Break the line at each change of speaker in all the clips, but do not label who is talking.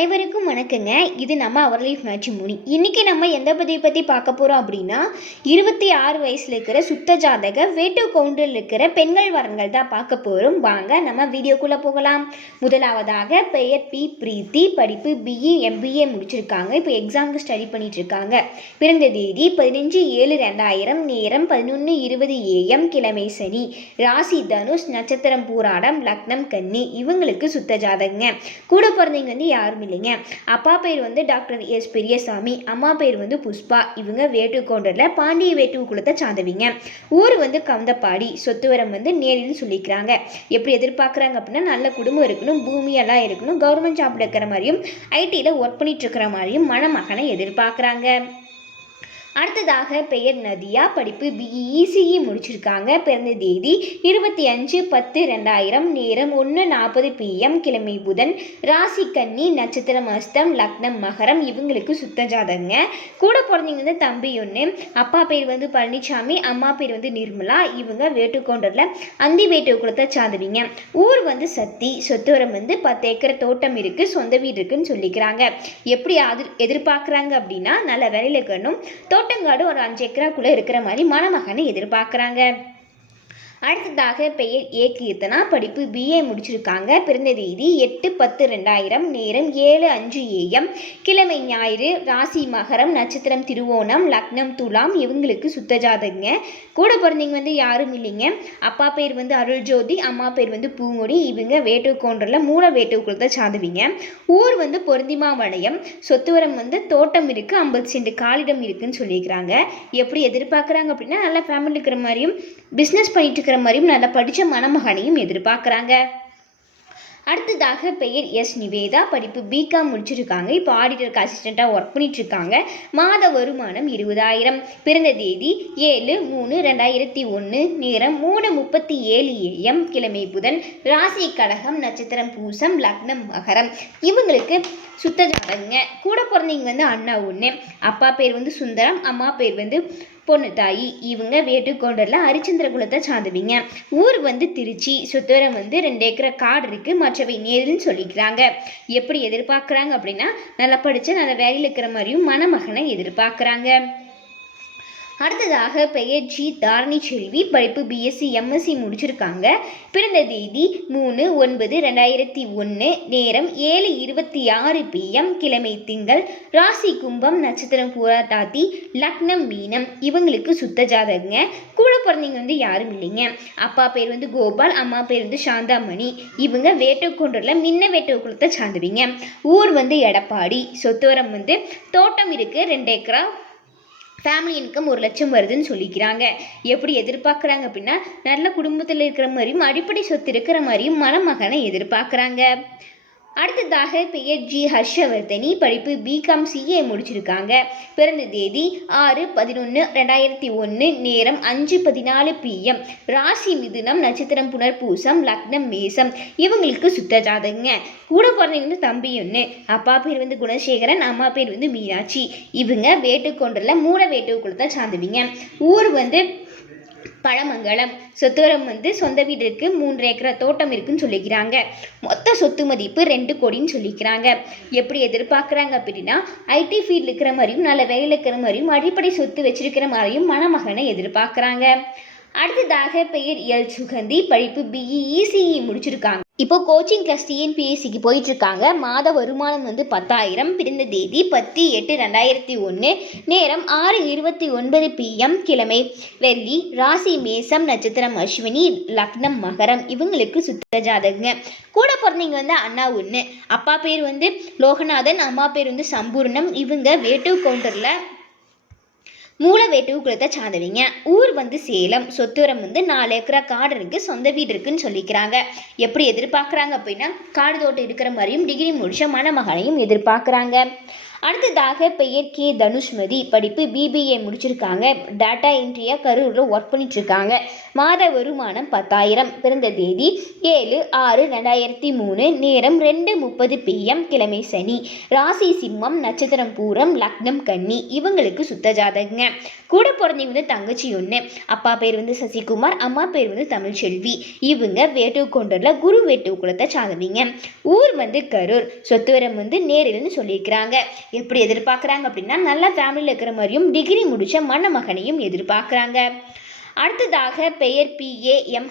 அனைவருக்கும் வணக்கங்க. இது நம்ம அவர் லைஃப் மேட்சி முனி இன்றைக்கி நம்ம எந்த பதிவை பற்றி பார்க்க போகிறோம் அப்படின்னா இருபத்தி ஆறு வயசில் இருக்கிற சுத்த ஜாதக வேட்டு கவுண்டரில் இருக்கிற பெண்கள் வரன்கள் தான் பார்க்க போகிறோம் வாங்க நம்ம வீடியோக்குள்ளே போகலாம். முதலாவதாக பெயர் பி பிரீத்தி படிப்பு பிஇ எம்பிஏ முடிச்சிருக்காங்க. இப்போ எக்ஸாமுக்கு ஸ்டடி பண்ணிட்டு இருக்காங்க பிறந்த தேதி பதினஞ்சு ஏழு ரெண்டாயிரம் நேரம் பதினொன்று இருபது ஏஎம் கிழமை சனி ராசி தனுஷ் நட்சத்திரம் பூராடம் லக்னம் கன்னி இவங்களுக்கு சுத்த ஜாதகங்க. கூட பிறந்தவங்க வந்து யாருமே இல்லைங்க. அப்பா பேர் வந்து டாக்டர் எஸ். பெரியசாமி அம்மா பேர் வந்து புஷ்பா. இவங்க வேட்டுக்கோண்டரில் பாண்டிய வேட்டு குலத்தை சார்ந்தவிங்க. ஊர் வந்து கவுந்தப்பாடி சொத்துவரம் வந்து நேரில் சொல்லிக்கிறாங்க. எப்படி எதிர்பார்க்குறாங்க அப்படின்னா நல்ல குடும்பம் இருக்கணும் பூமியெல்லாம் இருக்கணும் கவர்மெண்ட் ஜாப்ல இருக்கிற மாதிரியும் ஐடியில் ஒர்க் பண்ணிட்டு இருக்கிற மாதிரியும் மணமகனை எதிர்பார்க்குறாங்க. அடுத்ததாக பெயர் நதியா படிப்பு பிஇ இசிஇ முடிச்சிருக்காங்க. பிறந்த தேதி இருபத்தி அஞ்சு பத்து ரெண்டாயிரம் நேரம் ஒன்று நாற்பது பிஎம் கிழமை புதன் ராசி கன்னி நட்சத்திரம் அஸ்தம் லக்னம் மகரம் இவங்களுக்கு சுத்த ஜாதகங்க. கூட பிறந்தவங்க வந்து தம்பி ஒன்று அப்பா பேர் வந்து பழனிசாமி அம்மா பேர் வந்து நிர்மலா இவங்க வேட்டுக்கோண்டரில் அந்தி வேட்டு குலத்தை ஊர் வந்து சத்தி சொத்துவரம் வந்து பத்து ஏக்கர் தோட்டம் இருக்குது சொந்த வீடு இருக்குன்னு சொல்லிக்கிறாங்க. எப்படி அது எதிர்பார்க்குறாங்க அப்படின்னா நல்ல வேலையில் இருக்கணும். தோட்டங்காடு ஒரு அஞ்சு ஏக்கராக்குள்ளே இருக்கிற மாதிரி மணமகனை எதிர்பார்க்குறாங்க. அடுத்ததாக பெயர் ஏ கீர்த்தனா. படிப்பு பிஏ முடிச்சிருக்காங்க. பிறந்த தேதி எட்டு பத்து ரெண்டாயிரம். நேரம் ஏழு அஞ்சு ஏஎம். கிழமை ஞாயிறு ராசி மகரம் நட்சத்திரம் திருவோணம் லக்னம் துலாம். இவங்களுக்கு சுத்த ஜாதகங்க. கூட பிறந்தவங்க வந்து யாரும் இல்லைங்க. அப்பா பேர் வந்து அருள் ஜோதி அம்மா பேர் வந்து பூங்கொடி. இவங்க வேட்டுக்கோன்றில் மூல வேட்டுக்குள்ளத்தை சாதுவிங்க. ஊர் வந்து பொருந்திமாவளையம். சொத்துவரம் வந்து தோட்டம் இருக்குது ஐம்பது சென்ட் காலிடம் இருக்குன்னு சொல்லியிருக்கிறாங்க. எப்படி எதிர்பார்க்குறாங்க அப்படின்னா நல்ல ஃபேமிலி இருக்கிற மாதிரியும் பிஸ்னஸ் பண்ணிட்டு இருக்கிற மாதிரியும் நல்லா படித்த மணமகனையும் எதிர்பார்க்குறாங்க. அடுத்ததாக பெயர் எஸ் நிவேதா. படிப்பு பிகாம் முடிச்சிருக்காங்க. இப்போ ஆடிட்டருக்கு அசிஸ்டண்ட்டாக ஒர்க் பண்ணிட்டுருக்காங்க. மாத வருமானம் இருபதாயிரம். பிறந்த தேதி ஏழு மூணு ரெண்டாயிரத்தி ஒன்று நேரம் மூணு முப்பத்தி ஏழு ஏஎம் கிழமை புதன். ராசி கடகம் நட்சத்திரம் பூசம் லக்னம் மகரம். இவங்களுக்கு சுத்த ஜாதகங்க கூட பிறந்தவங்க வந்து அண்ணா ஒன்று அப்பா பேர் வந்து சுந்தரம். அம்மா பேர் வந்து பொண்ணு தாயி இவங்க வேட்டுக்கோண்டரில் ஹரிச்சந்திர குலத்தை சார்ந்தவிங்க. ஊர் வந்து திருச்சி சுத்தவரம் வந்து ரெண்டு ஏக்கரை காடு இருக்குது மற்றவை நேருன்னு சொல்லிக்கிறாங்க. எப்படி எதிர்பார்க்குறாங்க அப்படின்னா நல்லா படித்து நல்ல வேலையில் இருக்கிற மாதிரியும் மணமகனை எதிர்பார்க்குறாங்க. அடுத்ததாக பெயர் ஜி தாரணி செல்வி படிப்பு பிஎஸ்சி எம்எஸ்சி முடிச்சிருக்காங்க. பிறந்த தேதி மூணு ஒன்பது ரெண்டாயிரத்தி ஒன்று நேரம் ஏழு இருபத்தி ஆறு பிஎம் கிழமை திங்கள் ராசி கும்பம் நட்சத்திரம் பூராட்டாத்தி லக்னம் மீனம் இவங்களுக்கு சுத்த ஜாதகங்க. கூட பிறந்தவங்க வந்து யாரும் இல்லைங்க. அப்பா பேர் வந்து கோபால் அம்மா பேர் வந்து சாந்தாமணி. இவங்க வேட்டுக்கொண்டரில் மின்ன வேட்டக்குளத்தை சார்ந்துவிங்க. ஊர் வந்து எடப்பாடி சொத்துவரம் வந்து தோட்டம் இருக்குது ரெண்டு ஏக்கரா ஃபேமிலி இன்கம் ஒரு லட்சம் வருதுன்னு சொல்லிக்கிறாங்க. எப்படி எதிர்பார்க்குறாங்க அப்படின்னா நல்ல குடும்பத்தில் இருக்கிற மாதிரியும் அடிப்படை சொத்து இருக்கிற மாதிரியும் மணமகனை எதிர்பார்க்குறாங்க. அடுத்ததாக பெயர் ஜி ஹர்ஷவர்தனி. படிப்பு பிகாம் சிஏ முடிச்சிருக்காங்க. பிறந்த தேதி ஆறு பதினொன்று ரெண்டாயிரத்தி ஒன்று நேரம் அஞ்சு பதினாலு பிஎம் ராசி மிதுனம் நட்சத்திரம் புனர்பூசம் லக்னம் மேசம். இவங்களுக்கு சுத்த ஜாதகங்க. கூட பிறந்தவங்க வந்து தம்பி ஒன்று அப்பா பேர் வந்து குணசேகரன் அம்மா பேர் வந்து மீனாட்சி. இவங்க வேட்டுக்கொண்டரில் மூல வேட்டுக்குள்ளத்தை சார்ந்துவிங்க ஊர் வந்து பழமங்கலம். சொத்துவரம் வந்து சொந்த வீடு இருக்குது மூன்று ஏக்கரா தோட்டம் இருக்குன்னு சொல்லிக்கிறாங்க. மொத்த சொத்து மதிப்பு ரெண்டு கோடின்னு சொல்லிக்கிறாங்க. எப்படி எதிர்பார்க்குறாங்க அப்படின்னா ஐடி ஃபீல்டு இருக்கிற மாதிரியும் நல்ல வேலையில் இருக்கிற மாதிரியும் அடிப்படை சொத்து வச்சிருக்கிற மாதிரியும் மணமகனை எதிர்பார்க்குறாங்க. அடுத்ததாக பெயர் எல் சுகந்தி படிப்பு பிஇ இசிஇ முடிச்சிருக்காங்க. இப்போ கோச்சிங் கிளாஸ் டிஎன்பிஎஸ்சிக்கு போயிட்டு இருக்காங்க மாத வருமானம் வந்து பத்தாயிரம் பிறந்த தேதி பத்து எட்டு ரெண்டாயிரத்தி ஒன்று நேரம் ஆறு இருபத்தி ஒன்பது பிஎம் கிழமை. வெள்ளி ராசி மேசம் நட்சத்திரம் அஸ்வினி லக்னம் மகரம் இவங்களுக்கு சுத்த ஜாதகங்க. கூட பிறந்தவங்க வந்து அண்ணா ஒன்று அப்பா பேர் வந்து லோகநாதன் அம்மா பேர் வந்து சம்பூர்ணம். இவங்க வேட்டு கவுண்டரில் மூல வேட்டுக்குளத்தை சார்ந்தவங்க. ஊர் வந்து சேலம் சொத்துரம் வந்து நாலு ஏக்கரா காடு இருக்குது சொந்த வீடு இருக்குன்னு சொல்லிக்கிறாங்க. எப்படி எதிர்பார்க்குறாங்க அப்படின்னா காடு தோட்டம் இருக்கிற மாதிரியும் டிகிரி முடிச்ச மணமகனையும் எதிர்பார்க்குறாங்க. அடுத்ததாக பெயர் கே. தனுஷ்மதி. படிப்பு பிபிஏ முடிச்சிருக்காங்க. டேட்டா என்ட்ரியாக கரூரில் ஒர்க் பண்ணிட்டு இருக்காங்க மாத வருமானம் பத்தாயிரம். பிறந்த தேதி ஏழு ஆறு ரெண்டாயிரத்தி மூணு. நேரம் ரெண்டு முப்பது பிஎம் கிழமை சனி. ராசி சிம்மம் நட்சத்திரம் பூரம் லக்னம் கன்னி. இவங்களுக்கு சுத்த ஜாதகங்க. கூட பிறந்தவங்க வந்து தங்கச்சி ஒன்று அப்பா பேர் வந்து சசிகுமார். அம்மா பேர் வந்து தமிழ்ச்செல்வி. இவங்க வேட்டு கொண்டரில் குரு வேட்டு குலத்தை சாதவிங்க ஊர் வந்து கரூர். சொத்துவரம் வந்து நேரில்னு சொல்லியிருக்கிறாங்க. எப்படி எதிர்பார்க்குறாங்க அப்படின்னா நல்ல ஃபேமிலியில் இருக்கிற மாதிரியும் டிகிரி முடித்த மணமகனையும் எதிர்பார்க்குறாங்க. அடுத்ததாக பெயர் பிஏ எம்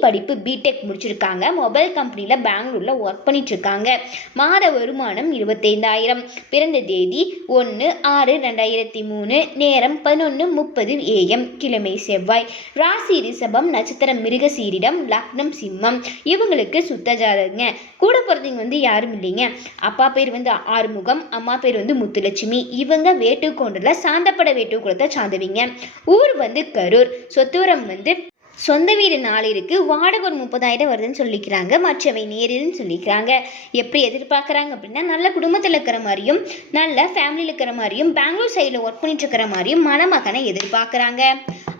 படிப்பு பிடெக் முடிச்சிருக்காங்க. மொபைல் கம்பெனியில் பெங்களூரில் ஒர்க் பண்ணிட்டு இருக்காங்க மாத வருமானம் இருபத்தைந்தாயிரம். பிறந்த தேதி ஒன்று ஆறு ரெண்டாயிரத்தி மூணு. நேரம் பதினொன்று முப்பது ஏஎம் கிழமை செவ்வாய். ராசி ரிஷபம் நட்சத்திரம் மிருகசீரிடம் லக்னம் சிம்மம். இவங்களுக்கு சுத்த ஜாதகங்க. கூட பிறந்தவங்க வந்து யாரும் இல்லைங்க. அப்பா பேர் வந்து ஆறுமுகம் அம்மா பேர் வந்து முத்துலட்சுமி. இவங்க வேட்டுக்கொண்டில் சாந்தப்பட வேட்டுக்குளத்தை சார்ந்தவிங்க ஊர் வந்து கரூர். சொத்துவரம் வந்து சொந்த வீடு நாளிற்கு வாடகை ஒரு முப்பதாயிரம் வருதுன்னு சொல்லிக்கிறாங்க. மற்றவை நேரில்னு சொல்லிக்கிறாங்க. எப்படி எதிர்பார்க்குறாங்க அப்படின்னா நல்ல குடும்பத்தில் இருக்கிற மாதிரியும் நல்ல ஃபேமிலியில் இருக்கிற மாதிரியும் பெங்களூர் சைடில் ஒர்க் பண்ணிட்டு இருக்கிற மாதிரியும் மணமகனை எதிர்பார்க்குறாங்க.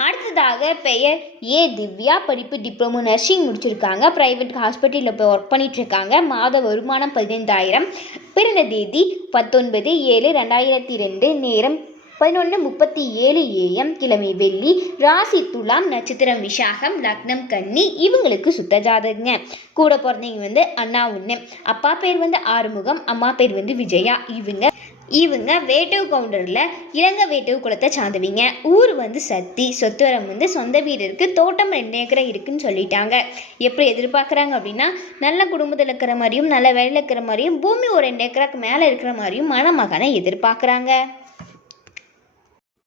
அடுத்ததாக பெயர் ஏ. திவ்யா. படிப்பு டிப்ளமோ நர்சிங் முடிச்சிருக்காங்க. ப்ரைவேட் ஹாஸ்பிட்டலில் இப்போ ஒர்க் பண்ணிட்டுருக்காங்க மாத வருமானம் பதினைந்தாயிரம். பிறந்த தேதி பத்தொன்பது ஏழு ரெண்டாயிரத்தி ரெண்டு. நேரம் பதினொன்று முப்பத்தி ஏழு ஏஎம் கிழமை வெள்ளி ராசி துலாம் நட்சத்திரம் விசாகம் லக்னம் கன்னி இவங்களுக்கு சுத்த ஜாதகங்க. கூட பிறந்தவங்க வந்து அண்ணா ஒன்று அப்பா பேர் வந்து ஆறுமுகம் அம்மா பேர் வந்து விஜயா இவங்க இவங்க வேட்டவு கவுண்டரில் இளங்க வேட்டுவ குலத்தை சார்ந்தவங்க. ஊர் வந்து சத்தி சொத்துவரம் வந்து சொந்த வீடு இருக்குது தோட்டம் ரெண்டு ஏக்கரை இருக்குன்னு சொல்லிட்டாங்க. எப்படி எதிர்பார்க்குறாங்க அப்படின்னா நல்ல குடும்பத்தில் இருக்கிற மாதிரியும் நல்ல வேலையில் இருக்கிற மாதிரியும் பூமி ஒரு ரெண்டு ஏக்கராக்கு மேலே இருக்கிற மாதிரியும் மணமகனை எதிர்பார்க்குறாங்க.